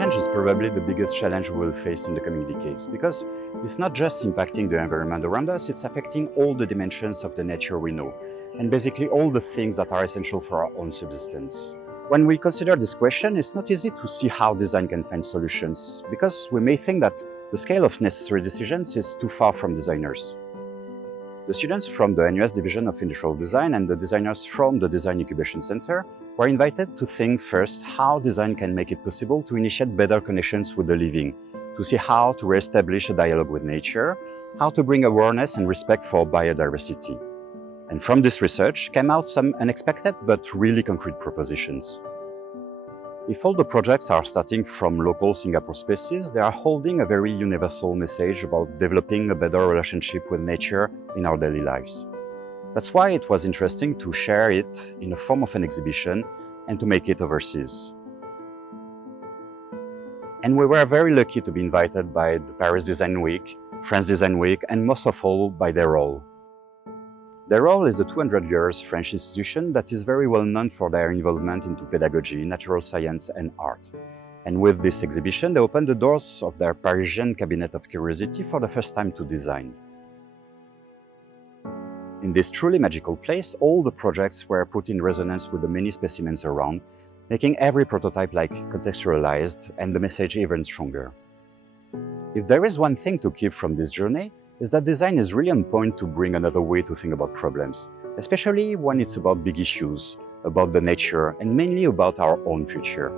change is probably the biggest challenge we will face in the coming decades, because it's not just impacting the environment around us, it's affecting all the dimensions of the nature we know, and basically all the things that are essential for our own subsistence. When we consider this question, it's not easy to see how design can find solutions, because we may think that the scale of necessary decisions is too far from designers. The students from the NUS Division of Industrial Design and the designers from the Design Incubation Center were invited to think first how design can make it possible to initiate better connections with the living, to see how to re-establish a dialogue with nature, how to bring awareness and respect for biodiversity. And from this research came out some unexpected but really concrete propositions. If all the projects are starting from local Singapore spaces, they are holding a very universal message about developing a better relationship with nature in our daily lives. That's why it was interesting to share it in the form of an exhibition and to make it overseas. And we were very lucky to be invited by the Paris Design Week, France Design Week, and most of all by DEROL. DEROL is a 200 years French institution that is very well known for their involvement into pedagogy, natural science and art. And with this exhibition, they opened the doors of their Parisian Cabinet of Curiosity for the first time to design. In this truly magical place, all the projects were put in resonance with the many specimens around, making every prototype contextualized and the message even stronger. If there is one thing to keep from this journey, is that design is really on point to bring another way to think about problems, especially when it's about big issues, about the nature, and mainly about our own future.